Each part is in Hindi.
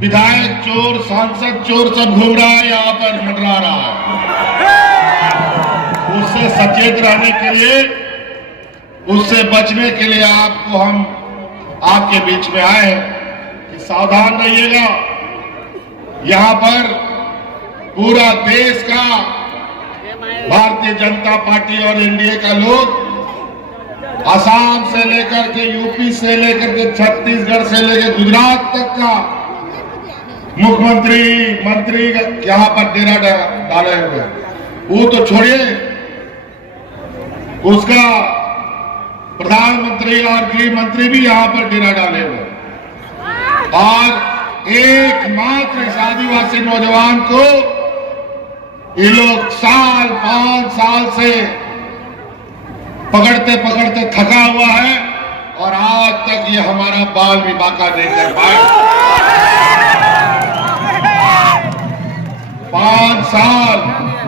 विधायक चोर, सांसद चोर सब घूम रहा है, यहाँ पर मंडरा रहा है। उससे सचेत रहने के लिए, उससे बचने के लिए आपको हम आपके बीच में आए हैं कि सावधान रहिएगा। यहाँ पर पूरा देश का भारतीय जनता पार्टी और एनडीए का लोग असम से लेकर के, यूपी से लेकर के, छत्तीसगढ़ से लेकर गुजरात तक का मुख्यमंत्री, मंत्री यहाँ पर डेरा डाले हुए हैं। वो तो छोड़िए, उसका प्रधानमंत्री और गृह मंत्री भी यहाँ पर डेरा डाले हुए हैं। और एकमात्र इस आदिवासी नौजवान को ये लोग 5 साल से पकड़ते पकड़ते थका हुआ है और आज तक ये हमारा बाल भी बांका नहीं कर पाए। 5 साल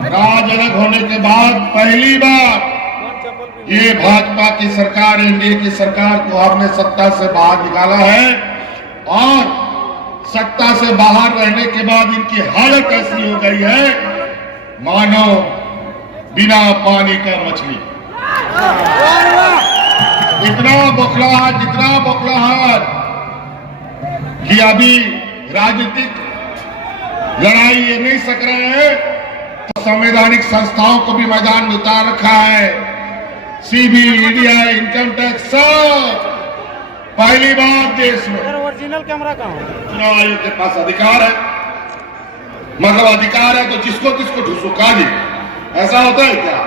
राज अलग होने के बाद पहली बार ये भाजपा की सरकार, एनडीए की सरकार को हमने सत्ता से बाहर निकाला है। और सत्ता से बाहर रहने के बाद इनकी हालत ऐसी हो गई है मानो बिना पानी का मछली। इतना बौखलाहट कि अभी राजनीतिक लड़ाई ये नहीं सक रहे हैं तो संवैधानिक संस्थाओं को भी मैदान में उतार रखा है। सीबी, ईडी, इनकम टैक्स, सब पहली बार देश में। ओरिजिनल कैमरा कहाँ है? चुनाव आयोग के पास अधिकार है, मतलब अधिकार है तो जिसको किसको ढुसुका दी। ऐसा होता है क्या?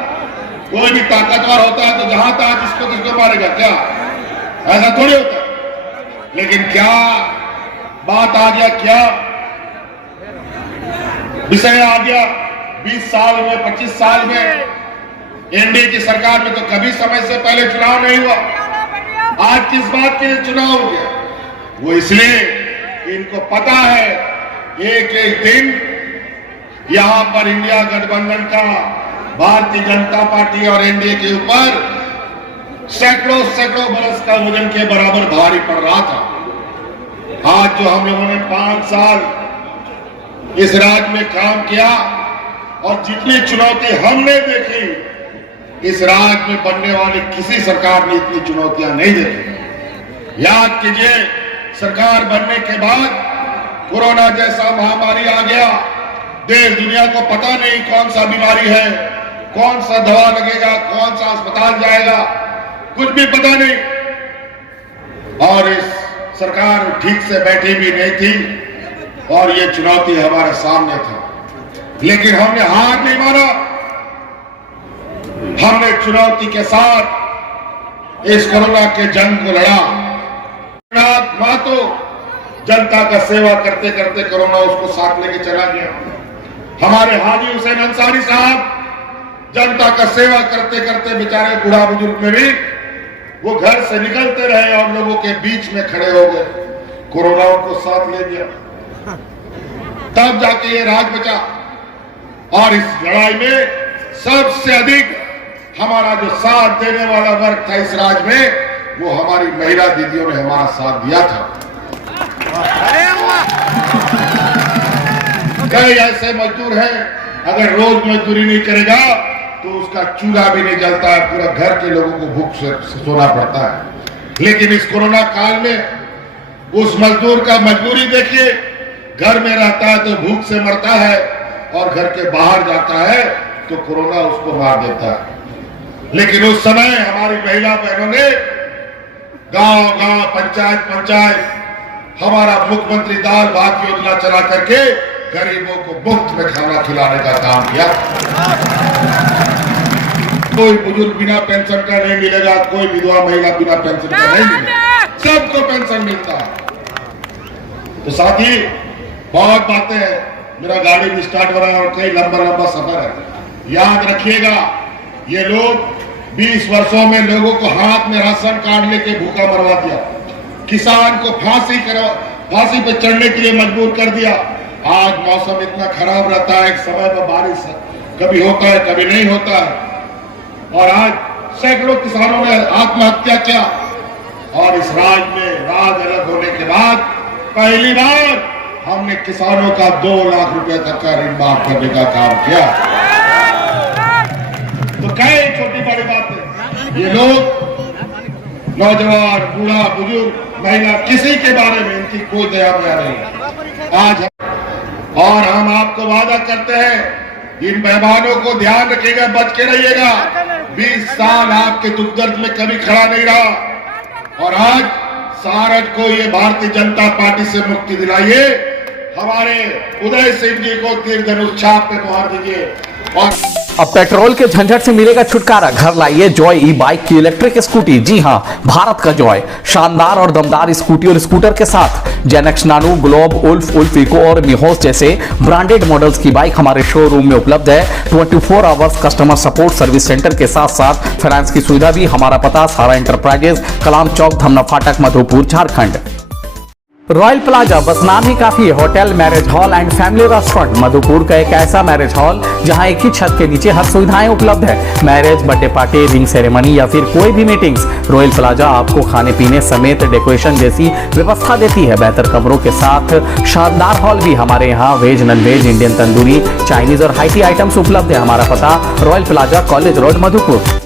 कोई भी ताकतवर होता है तो जहां तक जिसको किसको मारेगा क्या? ऐसा थोड़ी होता है। लेकिन क्या बात आ गया, क्या विषय आ गया? 20 साल में, 25 साल में एनडीए की सरकार में तो कभी समय से पहले चुनाव नहीं हुआ। आज किस बात के लिए चुनाव हो गया? वो इसलिए इनको पता है एक एक दिन यहां पर इंडिया गठबंधन का भारतीय जनता पार्टी और एनडीए के ऊपर सैकड़ों बरस का वजन के बराबर भारी पड़ रहा था। आज जो हम लोगों ने 5 साल इस राज्य में काम किया और जितनी चुनौती हमने देखी, इस राज्य में बनने वाली किसी सरकार ने इतनी चुनौतियां नहीं देखी। याद कीजिए, सरकार बनने के बाद कोरोना जैसा महामारी आ गया। देश दुनिया को पता नहीं कौन सा बीमारी है, कौन सा दवा लगेगा, कौन सा अस्पताल जाएगा, कुछ भी पता नहीं। और इस सरकार ठीक से बैठी भी नहीं थी और ये चुनौती हमारे सामने थी। लेकिन हमने हार नहीं माना। हमने चुनौती के साथ इस कोरोना के जंग को लड़ा। मां तो जनता का सेवा करते करते कोरोना उसको साथ लेके चला गया। हमारे हाजी हुसैन अंसारी साहब जनता का सेवा करते करते बेचारे बूढ़ा बुजुर्ग में भी वो घर से निकलते रहे और लोगों के बीच में खड़े हो गए। कोरोना उनको साथ ले गया, तब जाके ये राज बचा। और इस लड़ाई में सबसे अधिक हमारा जो साथ देने वाला वर्ग था इस राज्य में, वो हमारी महिला दीदियों ने हमारा साथ दिया था। कई ऐसे मजदूर हैं, अगर रोज मजदूरी नहीं करेगा तो उसका चूल्हा भी नहीं जलता है, पूरा घर के लोगों को भूख से सोना पड़ता है। लेकिन इस कोरोना काल में उस मजदूर का मजबूरी देखिए, घर में रहता है तो भूख से मरता है और घर के बाहर जाता है तो कोरोना उसको मार देता है। लेकिन उस समय हमारी महिला बहनों ने गांव-गांव, पंचायत हमारा मुख्यमंत्री दाल भात योजना चला करके गरीबों को मुफ्त में खाना खिलाने का काम किया। कोई बुजुर्ग बिना पेंशन का नहीं मिलेगा, कोई विधवा महिला बिना पेंशन का नहीं मिलेगा, सबको पेंशन मिलता है। तो साथी, बहुत बातें हैं, मेरा गाड़ी भी स्टार्ट हो रहा है और कई लंबा सफर है। याद रखिएगा, ये लोग 20 वर्षों में लोगों को हाथ में राशन कार्ड लेके भूखा मरवा दिया, किसान को फांसी पे चढ़ने के लिए मजबूर कर दिया। आज मौसम इतना खराब रहता है, एक समय में बारिश कभी होता है कभी नहीं होता है, और आज सैकड़ों किसानों ने आत्महत्या किया। और इस राज्य में राज अलग होने के बाद पहली बार हमने किसानों का 2 लाख रुपए तक का ऋण माफ करने का काम किया। तो कई छोटी बड़ी बातें, ये लोग नौजवान, बूढ़ा, बुजुर्ग, महिला, किसी के बारे में इनकी कोई दया माया नहीं आज। और हम आपको वादा करते हैं, इन मेहमानों को ध्यान रखिएगा, बच के रहिएगा। 20 साल आपके दुख दर्द में कभी खड़ा नहीं रहा और आज सारज को ये भारतीय जनता पार्टी से मुक्ति दिलाइए। हमारे उदय सिंह जी को दीर्घधनुष छाप पे मुहर दीजिए। और अब पेट्रोल के झंझट से मिलेगा छुटकारा, घर लाइए जॉय ई बाइक की इलेक्ट्रिक स्कूटी। जी हां, भारत का जॉय शानदार और दमदार स्कूटी और स्कूटर के साथ जेनेक्स नानो, ग्लोब, उल्फ इको और मिहोस जैसे ब्रांडेड मॉडल्स की बाइक हमारे शोरूम में उपलब्ध है। 24 hours customer support service centre के साथ साथ फाइनेंस की सुविधा भी। हमारा पता सारा एंटरप्राइजेज, कलाम चौक, धमना फाटक, मधुपुर, झारखंड। रॉयल प्लाजा बस नाम ही काफी है। Hotel, marriage hall and family restaurant Madhupur का एक ऐसा मैरिज हॉल जहां एक ही छत के नीचे हर सुविधाएं उपलब्ध है। Marriage, birthday party, ring ceremony या फिर कोई भी मीटिंग्स, रॉयल प्लाजा आपको खाने पीने समेत डेकोरेशन जैसी व्यवस्था देती है। बेहतर कमरों के साथ शानदार हॉल भी। हमारे यहाँ veg, non veg, Indian tandoori, Chinese और हाई टी आइटम्स उपलब्ध है। हमारा पता royal plaza, college road, Madhupur.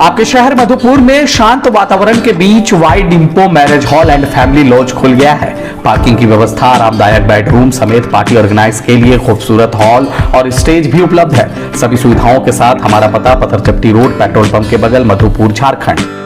आपके शहर मधुपुर में शांत वातावरण के बीच वाइड डिम्पो marriage hall and family lodge खुल गया है। पार्किंग की व्यवस्था, आरामदायक बेडरूम समेत पार्टी ऑर्गेनाइज के लिए खूबसूरत हॉल और स्टेज भी उपलब्ध है। सभी सुविधाओं के साथ हमारा पता पत्थरचट्टी रोड, पेट्रोल पंप के बगल, मधुपुर, झारखंड।